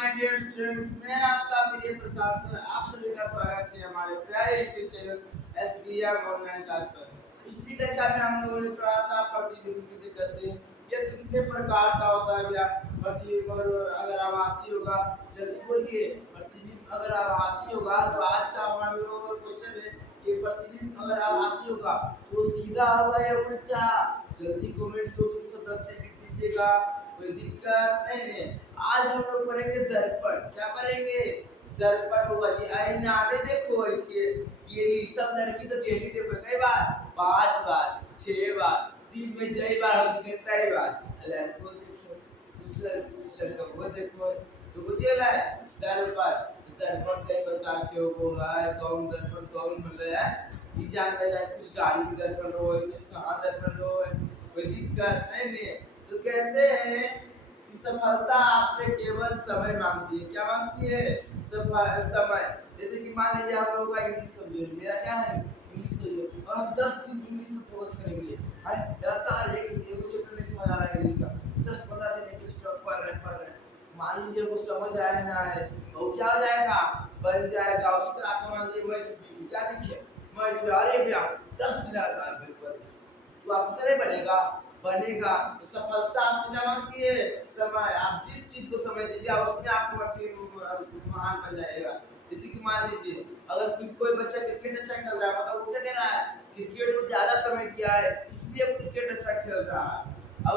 My dear students, मैं आपका प्रिय प्रसाद सर आप सभी का स्वागत है हमारे प्यारे YouTube channel SBR online class पर। पिछली कक्षा में हम लोगों ने पढ़ा था प्रतिबिंब किसे कहते हैं, यह कितने प्रकार का होता है भैया। प्रतिबिंब अगर आभासी होगा, जल्दी बोलिए, प्रतिबिंब अगर आभासी होगा तो आज का हमारा लोगों का क्वेश्चन है कि प्रतिबिंब अगर आभासी होगा तो सीधा होगा या उल्टा। जल्दी कमेंट सोच सब अच्छे लिख दीजिएगा, कोई दिक्कत नहीं है। आज हम लोग पढ़ेंगे दर्पण। क्या पढ़ेंगे? दर्पण होगा जी। आईना में देखो ऐसे डेली, सब लड़की तो डेली देखो कई बार, 5 बार 6 बार, दिन में कई बार हो चुके कई बार। लड़को देखो, उस लड़का को देखो, तो बुझे ना दर्पण। दर्पण कई प्रकार के हो है, कौन दर्पण कौन मतलब है ये जान पे जाए, कुछ गाड़ी में दर्पण हो, कुछ कहां दर्पण हो, कोई दिक्कत नहीं है। तो कहते हैं कि सफलता आपसे केवल समय मांगती है। क्या मांगती है? समय। जैसे कि मान लीजिए आप लोगों का इंग्लिश कमजोर, मेरा क्या है इंग्लिश कमजोर, और हम 10 दिन इंग्लिश में फोकस करेंगे। हां लगातार एक चैप्टर नहीं समझ आ रहा है इंग्लिश का, 10-15 दिन एक स्टॉप पढ़ रहे। मान लीजिए वो समझ आए ना आए, वो क्या हो जाएगा, बन जाएगा। उस तरह आप मान लीजिए मैथ क्या लिखे, मैथ अरे भैया 10 दिन लगातार मैथ, तो आपसे नहीं बनेगा, बनेगा। तो सफलता आपसे क्या मांगती है? समय। आप जिस चीज को समय दीजिए उसमें आपको महान बन जाएगा। जैसे कि मान लीजिए अगर कोई बच्चा क्रिकेट अच्छा खेल रहा है, मतलब वो क्या कह रहा है, क्रिकेट को ज्यादा समय दिया है इसलिए वो क्रिकेट अच्छा खेल रहा है। अब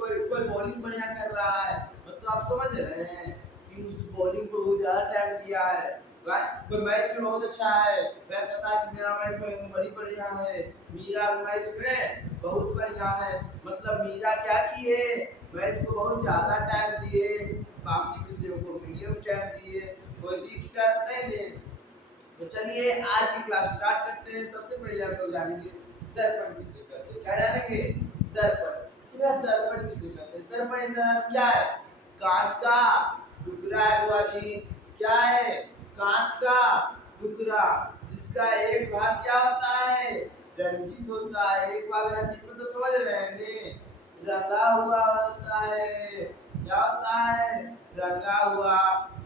कोई बॉलिंग बढ़िया कर रहा है, मतलब आप समझ रहे हैं कि उस बॉलिंग को वो ज्यादा टाइम दिया है। कोई मैथ में बहुत अच्छा है, वह कहता है कि मेरा मैथ में बड़ी बढ़िया है, मीरा मैथ में बहुत बढ़िया है। मतलब मीरा क्या की है, मैथ को बहुत ज्यादा टाइम दिए, बाकी विषयों को मीडियम टाइम दिए, कोई दिक्कत नहीं है। तो चलिए आज की क्लास स्टार्ट करते हैं। सबसे पहले हम लोग जानेंगे दर्पण किसे कहते हैं। क्या जानेंगे? दर्पण। तो यह दर्पण किसे कहते हैं? दर्पण एक तरह से क्या है, कांच का टुकड़ा है बुआ जी। क्या है? कांच का टुकड़ा, जिसका एक भाग क्या होता है, रंजित होता है। एक भाग रंजित में तो समझ रहे हैं ने, रंगा हुआ होता है। क्या होता है? रंगा हुआ।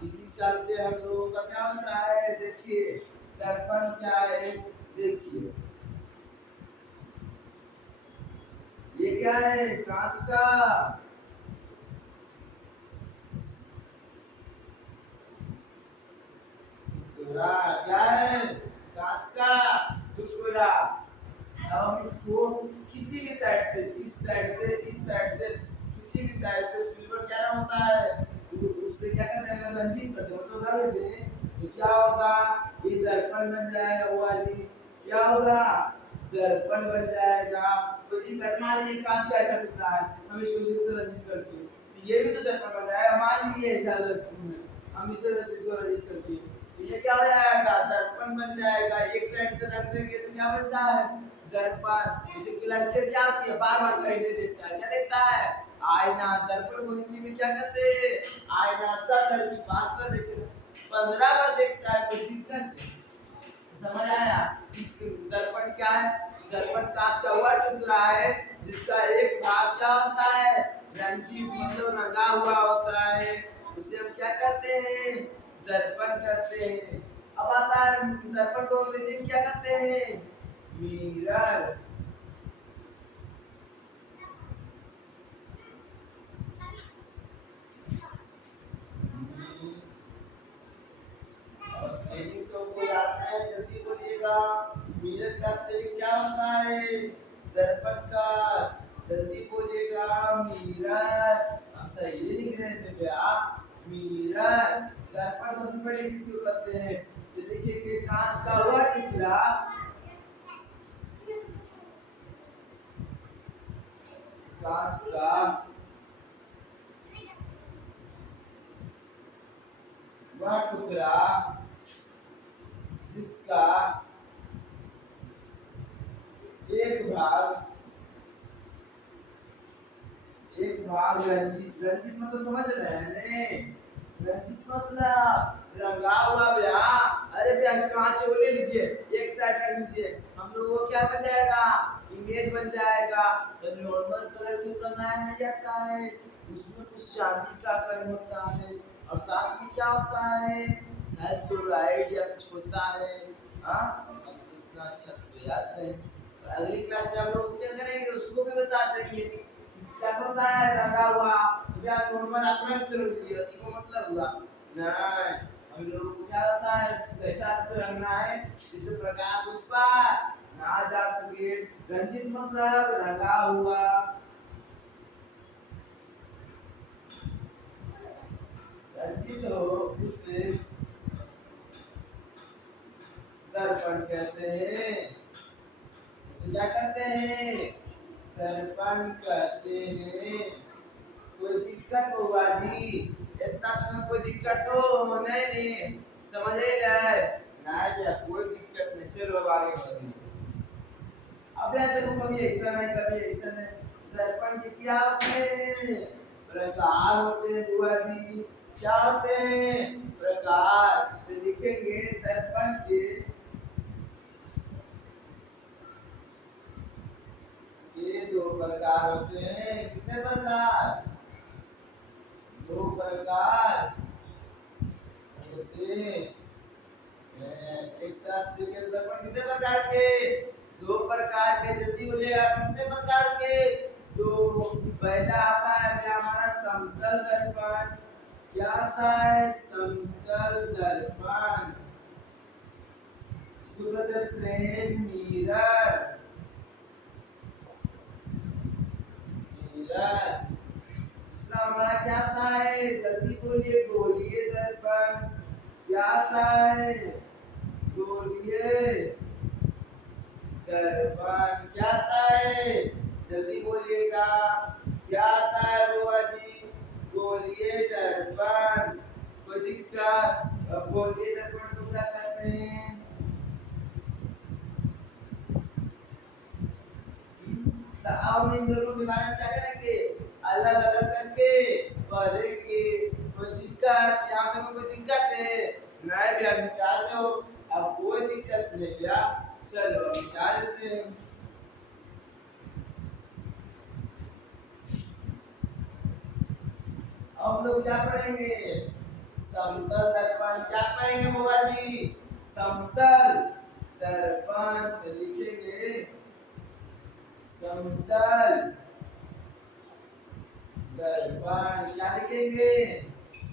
इसी चलते हम लोगों का क्या होता है, देखिए दर्पण क्या है, देखिए ये क्या है, कांच का टुकड़ा। क्या है? कांच का टुकड़ा। अब हम इसको किसी भी साइड से, इस साइड से, इस साइड से, किसी भी साइड से सिल्वर क्या ना होता है, उससे क्या करते हैं, रंजित करते हैं, मतलब कर देते हैं। तो क्या होगा, ये दर्पण बन जाएगा वो वाली। क्या होगा? दर्पण बन जाएगा। तो ये मान लीजिए कांच का ऐसा टुकड़ा है, हम इसको इसी से रंजित करते हैं, तो ये भी तो दर्पण बन जाएगा। मान लीजिए ऐसा हम इसे इसको रंजित करते हैं, तो ये क्या हो जाएगा, दर्पण बन जाएगा। एक साइड से रख देंगे तो क्या बनता है, दर्पण। जैसे कि लड़के क्या होती है, बार बार कहीं नहीं देखता है, क्या देखता है, आईना। दर्पण को हिंदी में क्या कहते हैं, आईना। सब लड़की 5 बार देखते हैं, 15 बार देखता है, कोई दिक्कत है? समझ आया? दर्पण क्या है? दर्पण कांच का हुआ टुकड़ा है, जिसका एक भाग क्या होता है, रंजित मतलब रंगा हुआ होता है। उसे हम क्या कहते हैं, दर्पण कहते हैं। अब आता है दर्पण को अंग्रेजी में क्या कहते हैं, मिरर। और स्पेलिंग तो कोई आता है, जल्दी बोलिएगा। मिरर का स्पेलिंग क्या होता है, दर्पण का, जल्दी बोलिएगा। मिरर। आप सही लिख रहे थे भैया, मिरर। दर्पण सबसे पहले किसको कहते हैं, तो लिखेंगे कांच का हुआ टुकड़ा, कांच का वह टुकड़ा जिसका एक भाग रंजित। रंजित मतलब समझ रहे हैं ने, रंजित मतलब रंगा हुआ भैया। अरे भैया कांच को ले लीजिए, एक साइड रख लीजिए, हम लोगों को क्या बन जाएगा, इमेज बन जाएगा। तो नॉर्मल कलर से रंगाया नहीं जाता है, उसमें कुछ चांदी का कलर होता है, और साथ में क्या होता है, शायद क्लोराइड या कुछ होता है। हाँ, अब इतना अच्छा से तो याद नहीं, अगली क्लास में हम लोग क्या करेंगे उसको भी बता देंगे। क्या होता है रंगा हुआ, या नॉर्मल अपना से रंग दिया, इसको मतलब हुआ नहीं, हम लोग को क्या होता है ऐसा से रंगना है जिससे प्रकाश उस पर ना जा सके। रंजित मतलब रंगा हुआ, रंजित हो उसे दर्पण कहते हैं। उसे क्या कहते हैं, दर्पण कहते हैं। कोई दिक्कत हुआ जी, इतना तुम्हें कोई दिक्कत हो नहीं समझ रहे ना जा, कोई दिक्कत नहीं, चलो आगे बढ़िए। अब यार देखो कभी ऐसा नहीं कभी ऐसा नहीं, दर्पण के क्या होते हैं, प्रकार होते हैं बुआ जी। क्या होते हैं, प्रकार। तो लिखेंगे दर्पण के ये दो प्रकार होते हैं। कितने प्रकार, दो प्रकार होते हैं। एक दस दर्पण कितने प्रकार के, दो प्रकार के। जल्दी बोलिएगा, कितने प्रकार के, दो। पहला आता है हमारा समतल दर्पण। क्या आता है, समतल दर्पण, इसको कहते हैं प्लेन मिरर। मिरर। दूसरा हमारा क्या आता है, जल्दी बोलिए, गोलीय दर्पण। क्या आता है, गोलीय दर्पण। क्या आता है, जल्दी बोलिएगा, क्या आता है बुआ जी, गोलीय दर्पण। कोई दिक्कत, अब गोलीय दर्पण को क्या कहते हैं, तो अब इन दोनों के बारे में क्या करेंगे, अलग अलग करके पढ़ेंगे। कोई दिक्कत, यहाँ तक कोई दिक्कत है नहीं भैया, मिटा दो। अब कोई दिक्कत नहीं भैया, चलो मिटा देते हैं। अब लोग क्या पढ़ेंगे, समतल दर्पण। क्या पढ़ेंगे बुआ जी, समतल दर्पण। तो लिखेंगे समतल दर्पण। क्या लिखेंगे,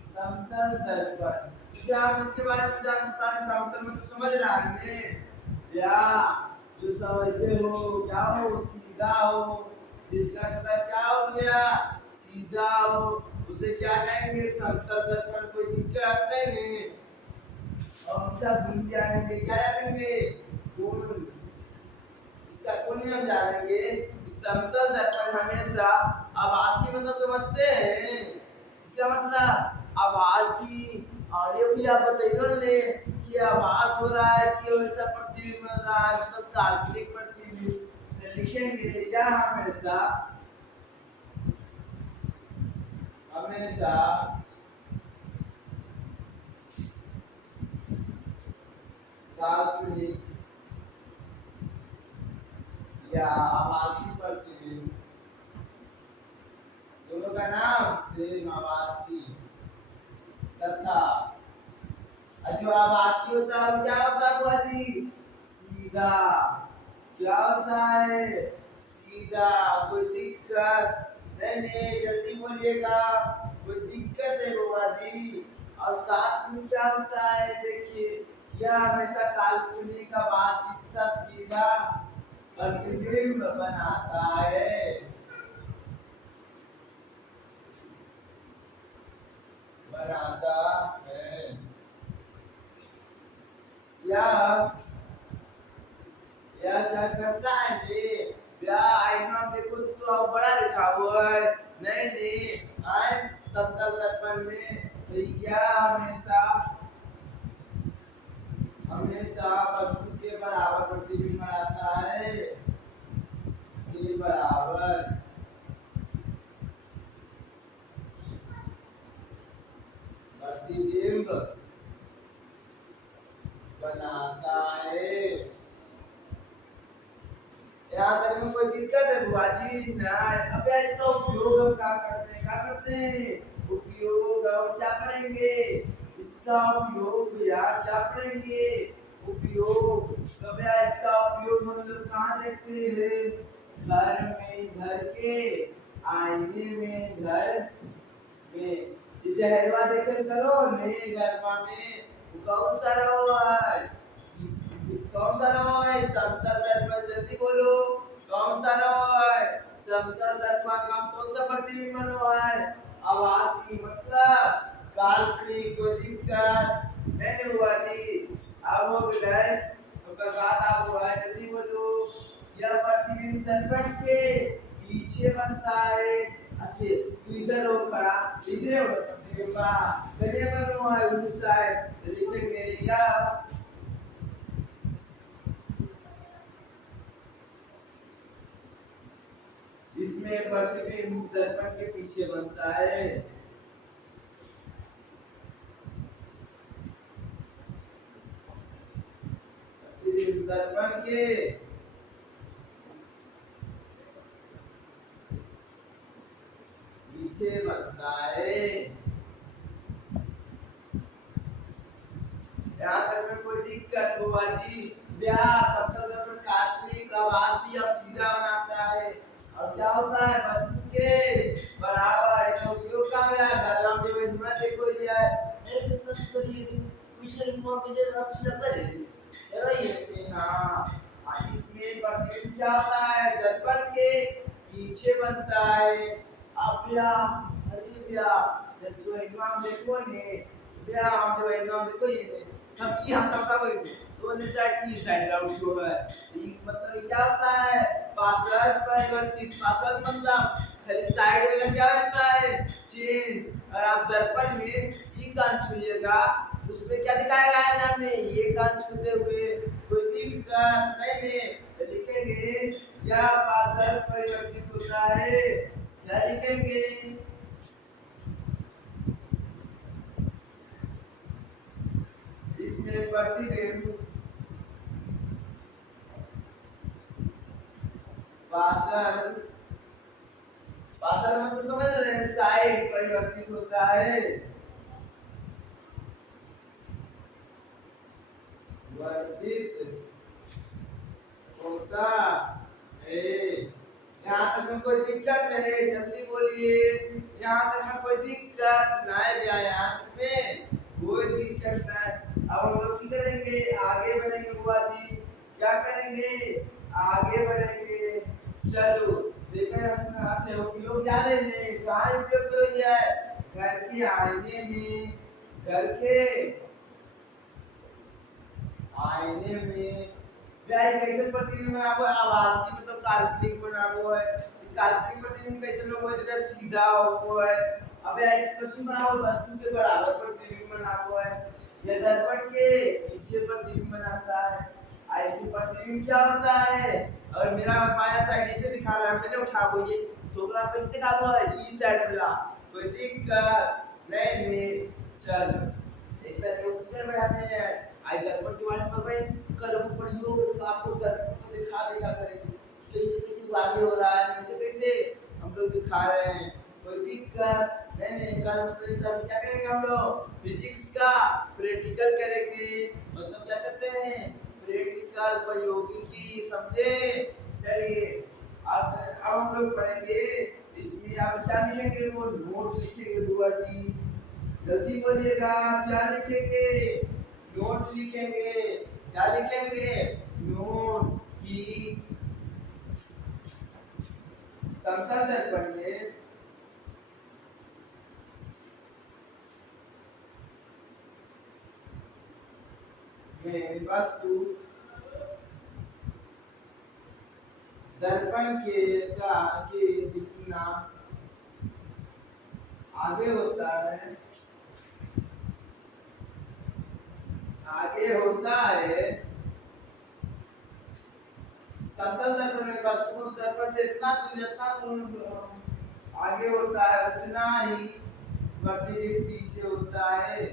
समतल दर्पण। क्या आप इसके बारे में जानते, सारे समतल में तो समझ रहा है या जो सब ऐसे हो, क्या हो, सीधा हो, जिसका सतह क्या हो गया, सीधा हो, उसे क्या कहेंगे, समतल दर्पण। कोई दिक्कत नहीं है। और सब भूल जाएंगे, क्या जानेंगे, गुण। इसका गुण में हम जानेंगे कि समतल दर्पण हमेशा आभासी मतलब समझते हैं, इसका मतलब आभासी। और ये भी आप बताइए ले कि आभास हो रहा है कि वैसा प्रतिबिंब बन रहा है, मतलब काल्पनिक प्रतिबिंब। तो लिखेंगे यह हमेशा हमेशा काल्पनिक या आभासी प्रतिबिंब, दोनों का नाम सेम, आभासी तथा जो आभासी होता है क्या होता है बुआ जी, सीधा। क्या होता है, सीधा। कोई दिक्कत नहीं, जल्दी बोलिएगा, कोई दिक्कत है बुआ जी। और साथ में क्या होता है, देखिए यह हमेशा काल्पनिक आभासी तथा सीधा प्रतिबिंब बनाता है, बनाता है। यह क्या करता है जी, आइटम देखो तो अब बड़ा लिखा हुआ है, नहीं आए समतल दर्पण में। तो यह हमेशा हमेशा वस्तु के बराबर प्रतिबिंब बनाता है, के बराबर प्रतिबिंब बनाता है। यहाँ तक में कोई दिक्कत है बुआ जी, नहीं। अब इसका उपयोग हम क्या करते हैं, क्या करते हैं, उपयोग उपयोग और क्या करेंगे, इसका उपयोग भैया क्या करेंगे, उपयोग। तो भैया इसका उपयोग हम लोग कहाँ देखते हैं, घर में, घर के आईने में, घर में। जैसे हेरवा देखकर करो नहीं गरमा में, कौन सा रहो है, कौन सा रहो है, समतल दर्पण, जल्दी बोलो, कौन सा रहो है, समतल दर्पण का कौन सा प्रतिबिंब बनो है, आभासी, मतलब काल्पनिक, कोई दिक्कत नहीं हुआ जी। अब हो गया ओकर बाद आप हुआ है, जल्दी बोलो, यह प्रतिबिंब दर्पण के पीछे बनता है। अच्छे तू इधर हो खड़ा, इधर हो प्रतिबिंबा कने बनो है उस साइड लिखेंगे या इसमें प्रतिबिंब दर्पण के पीछे बनता है। प्रतिबिंब दर्पण के पीछे बनता है। यहाँ तक में कोई दिक्कत हुआ जी, ब्याह समतल दर्पण काल्पनिक, आभासी और सीधा बनाता है। और क्या होता है, वस्तु के बराबर है। तो उपयोग का है, डायग्राम जो इसमें देखो ये है, मेरे कितना सुंदर ये पीछे रिमोट पीछे का कुछ नंबर है यार ये। हाँ इसमें प्रतिबिंब क्या होता है, दर्पण के पीछे बनता है। अब भैया अरे भैया जब जो एग्जाम देखो ने भैया, हम जो एग्जाम देखो ये हम ये हम कब करेंगे, दोनों साइड की साइड आउट हो है। ये मतलब ये क्या होता है, पार्सल परिवर्तित, पार्सल मतलब खाली साइड में क्या होता है, चेंज। और आप दर्पण में ये कान छूइएगा तो उसमें क्या दिखाएगा है ना, में ये कान छूते हुए कोई दिक्कत नहीं है। तो लिखेंगे या पार्सल परिवर्तित होता है, क्या लिखेंगे, इसमें प्रतिबिंब पार्सल, पार्सल मतलब समझ रहे हैं, साइड परिवर्तित होता है, वर्तित होता है। यहाँ तक में कोई दिक्कत है, जल्दी बोलिए, यहाँ तक में कोई दिक्कत नहीं भैया, यहाँ तक में कोई दिक्कत नहीं। अब हम लोग क्या करेंगे, आगे बढ़ेंगे बुआ जी, क्या करेंगे, आगे बढ़ेंगे। चलो देखें हम अच्छे उपयोग याद है ने कहाँ उपयोग करो है, घर के आईने में, घर के आईने में। व्याय कैसे प्रतिबिंब बनाबो है, आभासी मतलब काल्पनिक बनाबो है। काल्पनिक प्रतिबिंब कैसे लोग हो जैसे सीधा हो है। अब व्याय कैसे बनाबो, वस्तु के बराबर प्रतिबिंब बनाबो है। यह दर्पण के पीछे प्रतिबिंब बनाता है। ऐसे प्रतिबिंब क्या होता है, अगर मेरा बायां साइड इसे दिखा रहा है, मैंने उठाबो ये तो ओकरा कैसे दिखाबो है, ई साइड वाला, कोई दिक्कत नहीं। चलो ऐसा नहीं उधर में हमें आई दर्पण के बारे में पढ़ करब पढ़ियो तो आपको दर्पण को दिखा देगा करेंगे कैसे कैसे वो आगे हो रहा है, कैसे कैसे हम लोग दिखा रहे हैं, कोई दिक्कत नहीं। कल मतलब इस तरह क्या करेंगे हम लोग, फिजिक्स का प्रैक्टिकल करेंगे, मतलब क्या करते हैं, प्रैक्टिकल प्रयोगिकी, समझे। चलिए अब हम लोग पढ़ेंगे, इसमें आप क्या लिखेंगे, वो नोट लिखेंगे बुआ जी, जल्दी बोलिएगा, क्या लिखेंगे, नोट लिखेंगे, क्या लिखेंगे, नोट की समतल दर्पण में वस्तु दर्पण के जितना आगे होता है, आगे होता है समतल दर्पण में वस्तु दर्पण से इतना आगे होता है उतना ही प्रतिबिंब पीछे होता है,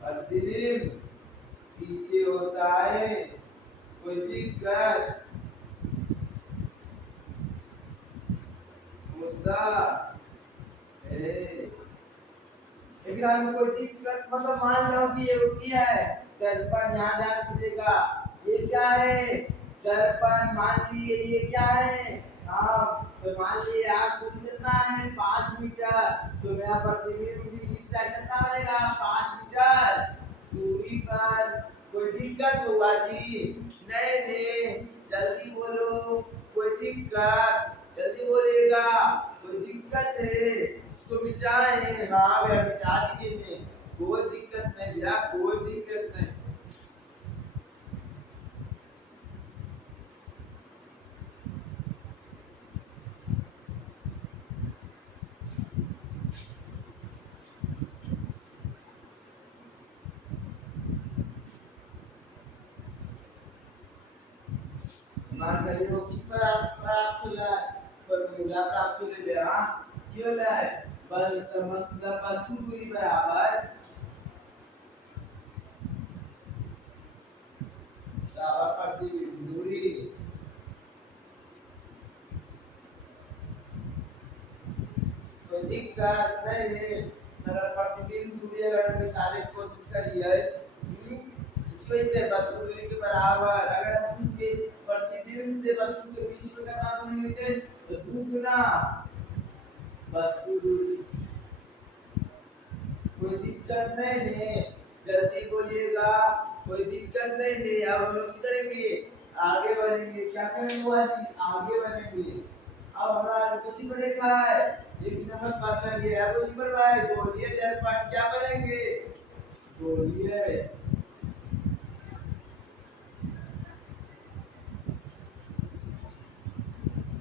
प्रतिबिंब पीछे होता है, कोई दिक्कत मुद्दा ए लेकिन हमें कोई दिक्कत मतलब मान लो कि ये होती है दर्पण, यहाँ ध्यान दीजिएगा, ये क्या है दर्पण, मान लीजिए ये क्या है, हाँ तो मान लीजिए आज दूरी कितना है 5 मीटर, तो मेरा प्रतिबिंब भी इस साइड कितना बनेगा 5 मीटर दूरी पर। कोई दिक्कत हुआ जी? नहीं नहीं, जल्दी बोलो, कोई दिक्कत? जल्दी बोलिएगा, कोई दिक्कत है? इसको मिटाएं, हाँ भैया मिटा दीजिए, कोई दिक्कत नहीं भैया, कोई दिक्कत नहीं। मान करियो कि प्राप्त होला, फॉर्मूला प्राप्त होले बे, हाँ की होला है बस मतलब वस्तु दूरी बराबर प्रतिबिंब दूरी, कोई दिक्कत नहीं है। अगर प्रतिबिंब दूरी अगर हम निकालने की कोशिश करिए जो इतने वस्तु दूरी के बराबर, अगर हम उसके प्रतिबिंब से वस्तु के बीच में कितना दूरी होते तो 2 गुना वस्तु दूरी। कोई दिक्कत नहीं है, जल्दी बोलिएगा, कोई दिक्कत नहीं है। अब हम लोग क्या करेंगे, आगे बढ़ेंगे, क्या करेंगे बुआ जी, आगे बढ़ेंगे। अब हमारा कुछ ही पढ़ेगा है, एक नंबर पढ़ना लिया है कुछ पर भाई, बोलिए दर्पण क्या पढ़ेंगे, बोलिए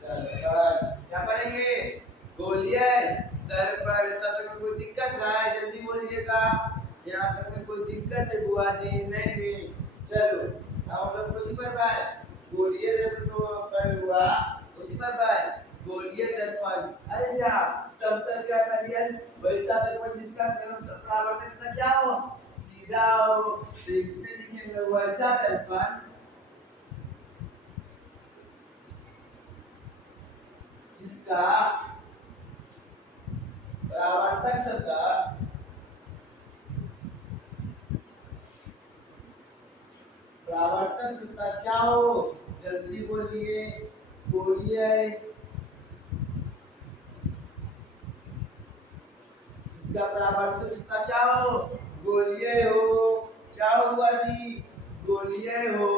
दर्पण क्या पढ़ेंगे, बोलिए दर्पण। तब तक कोई दिक्कत भाई, जल्दी बोलिएगा, यहाँ तक में कोई दिक्कत है बुआ जी? नहीं नहीं, चलो अब हम लोग कुछ पर भाई बोलिए दर्पण पर हुआ, उसी पर भाई बोलिए दर्पण। अरे क्या समतल क्या करिए, वैसा दर्पण जिसका परावर्तक इसका क्या हो सीधा हो, तो इसमें लिखेंगे वैसा दर्पण जिसका परावर्तक सतह परावर्तक सतह क्या हो, जल्दी बोलिए, बोलिए इसका परावर्तक सतह क्या हो, गोलीय हो, क्या हुआ जी, गोलीय हो,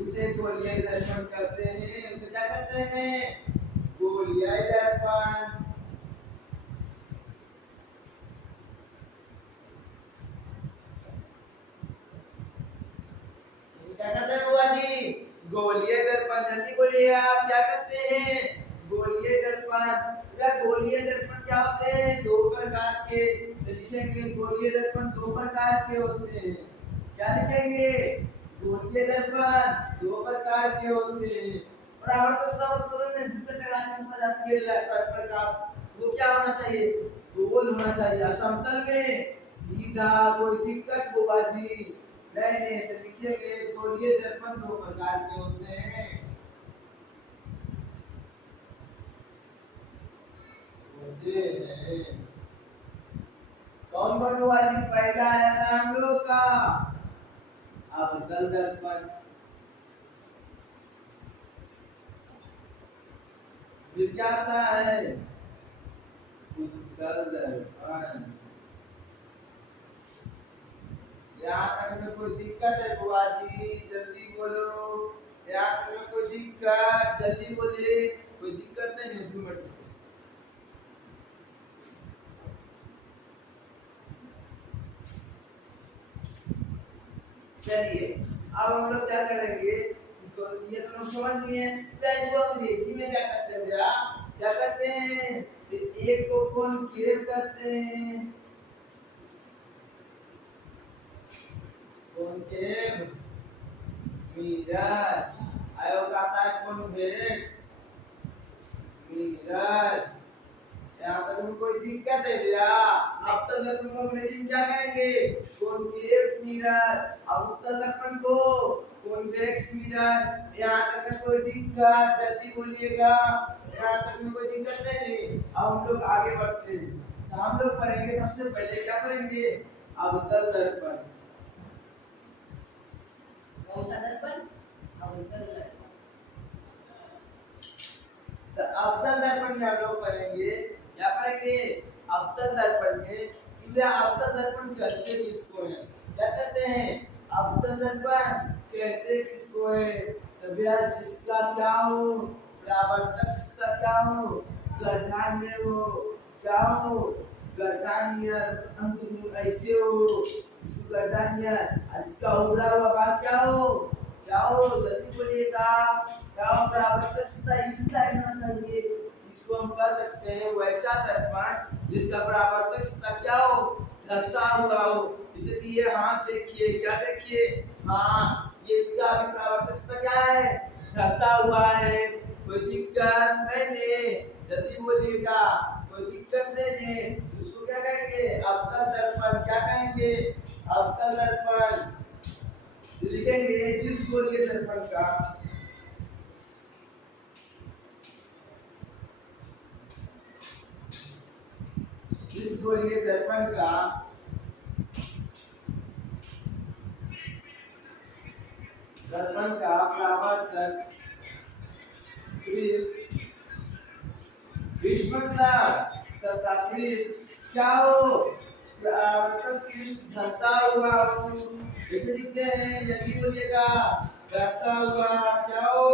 उसे गोलीय दर्पण कहते हैं, उसे क्या कहते हैं, गोलीय दर्पण। क्या कहते हैं बुआ जी, गोलीय दर्पण। जल्दी बोलिए आप, क्या कहते हैं, गोलीय दर्पण। या गोलीय दर्पण क्या होते हैं, दो प्रकार के, तो लिखेंगे गोलीय दर्पण 2 प्रकार के होते हैं। क्या लिखेंगे, गोलीय दर्पण 2 प्रकार के होते हैं। परावर्तक सतह समझने जिससे टकराने समझ आती है प्रकाश, वो क्या होना चाहिए, गोल होना चाहिए, समतल में सीधा, कोई दिक्कत बुआ जी? नहीं नहीं, तो लिखेंगे गोलीय दर्पण 2 प्रकार के होते हैं, होते हैं। कौन कौन हुआ जी, पहला आया था हम लोग का अवतल दर्पण, फिर क्या आता है उत्तल दर्पण। यहाँ तक में कोई दिक्कत है बुआ जी, जल्दी बोलो, यहाँ तक में कोई दिक्कत, जल्दी बोलिए, कोई दिक्कत नहीं है, 2 मिनट। चलिए अब हम लोग क्या करेंगे, ये दोनों समझ लिए, तो इसको अंग्रेजी में क्या करते हैं भैया, क्या करते हैं, एक को कॉनकेव करते हैं, कॉनकेव मिरर, आयो कहता है कॉन्वेक्स मिरर। यहाँ तक में कोई दिक्कत है भैया? अब तक दर्पण को अंग्रेजी में क्या कहेंगे, कॉनकेव मिरर। अब उत्तल दर्पण को कॉन्वेक्स मिरर। यहाँ तक में कोई दिक्कत? जल्दी बोलिएगा, यहाँ तक में कोई दिक्कत नहीं। अब हम लोग आगे बढ़ते हैं। तो हम लोग पढ़ेंगे सबसे पहले क्या पढ़ेंगे? अवतल दर्पण। कौन सा दर्पण? अवतल दर्पण। तो अवतल दर्पण में हम लोग पढ़ेंगे, क्या पढ़ेंगे? अवतल दर्पण में कि अवतल दर्पण कहते किसको है? क्या कहते हैं? अवतल दर्पण कहते किसको है? तो भैया जिसका क्या हो, परावर्तक सतह क्या हो, गर्भान्य हो, क्या हो, गर्भान्य अंतर्मुख ऐसे हो, इसको गर्भान्य। जिसका उभरा हुआ भाग क्या हो, क्या हो, जल्दी बोलिएगा, क्या हो? परावर्तक सतह इस साइड होना चाहिए, इसको हम कह सकते हैं वैसा दर्पण जिसका परावर्तक सतह क्या हो, धंसा हुआ हो। जैसे कि ये हाथ देखिए, क्या देखिए, हाँ ये इसका अभी परावर्तक सतह क्या है, धंसा हुआ है। कोई दिक्कत नहीं, जल्दी बोलिएगा, कोई दिक्कत नहीं। इसको क्या कहेंगे? अवतल दर्पण। क्या कहेंगे? अवतल दर्पण। लिखेंगे जिस गोलीय दर्पण का जिस गोलीय दर्पण का परावर्तक पृष्ठ सतह पृष्ठ क्या हो, परावर्तक पृष्ठ धंसा हुआ हो। जैसे लिखते हैं, जल्दी बोलिएगा, धंसा हुआ क्या हो,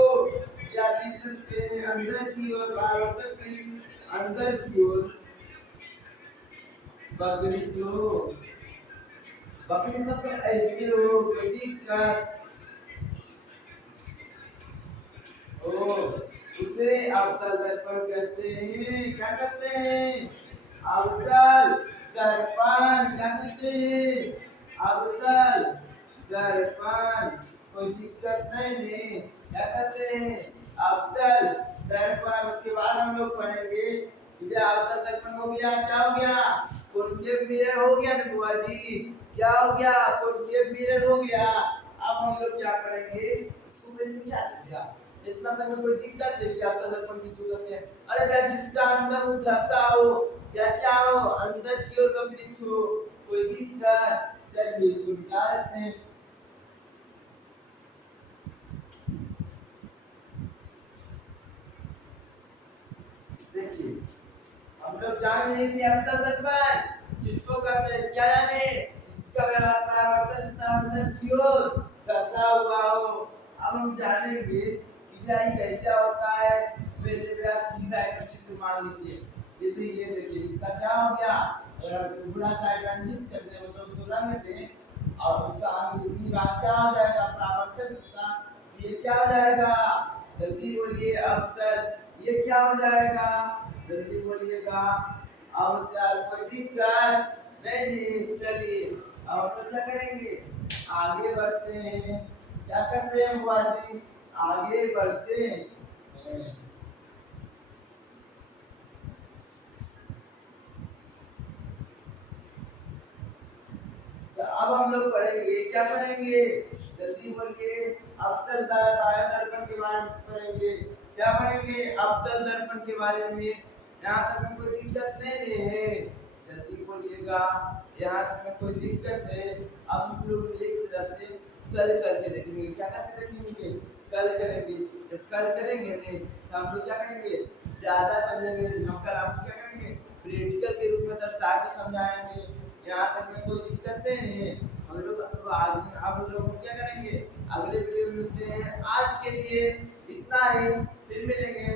या लिख सकते हैं अंदर की ओर परावर्तक पृष्ठ अंदर की ओर बकरी हो, बकरी मतलब ऐसे हो, कोई दिक्कत हो, उसे अवतल दर्पण कहते हैं। क्या कहते हैं? अवतल दर्पण। क्या कहते हैं? अवतल दर्पण। कोई दिक्कत नहीं। क्या कहते हैं? अवतल दर्पण। उसके बाद हम लोग पढ़ेंगे अवतल दर्पण हो गया, क्या हो गया? कॉन्केव मिरर हो गया ना बुआ जी, क्या हो गया? कॉन्केव मिरर हो गया। अब हम लोग क्या करेंगे? इसको मेरे नीचे दिया, इतना तक में कोई दिक्कत है कि अवतल दर्पण की सूरत है? अरे भाई जिसका अंदर वो धंसा हो या क्या हो, अंदर की ओर बकरी हो, कोई दिक्कत? चलिए इसको निकाल देते हैं। देखिए हम लोग जान लेंगे कि अवतल दर्पण जिसको कहते हैं, क्या जाने? जिसका परावर्तक सतह अंदर की ओर धंसा हुआ हो। अब हम जानेंगे कि ये कैसा होता है। पहले सीधा एक चित्र मान लीजिए, जैसे ये देखिए, इसका क्या हो गया? अगर पूरा साइड रंजित कर दे मतलब उसको रंग दे और उसका अंदरूनी भाग क्या हो जाएगा? परावर्तक सतह। ये क्या हो जाएगा? जल्दी बोलिए, अवतल। ये क्या हो जाएगा? जल्दी बोलिएगा, अवतल। कोई दिक्कत नहीं। चलिए अब हम क्या करेंगे? आगे बढ़ते हैं। क्या करते हैं बुआ जी? आगे बढ़ते हैं। तो अब हम लोग पढ़ेंगे, क्या पढ़ेंगे? जल्दी बोलिए, अवतल दर्पण के बारे में पढ़ेंगे। क्या पढ़ेंगे? अवतल दर्पण के बारे में। यहाँ तक में कोई दिक्कत नहीं है? जल्दी बोलिएगा, यहाँ तक में कोई दिक्कत है? अब हम लोग एक तरह से कल करके देखेंगे। क्या करके देखेंगे? कल करेंगे। जब कल करेंगे नहीं तो हम लोग क्या करेंगे? ज्यादा समझेंगे। हम कल आपको क्या करेंगे? प्रैक्टिकल के रूप में दर्शा के समझाएंगे। यहाँ तक में कोई दिक्कत नहीं है। हम लोग अब लोग क्या करेंगे? अगले वीडियो में मिलते हैं। आज के लिए इतना ही, फिर मिलेंगे।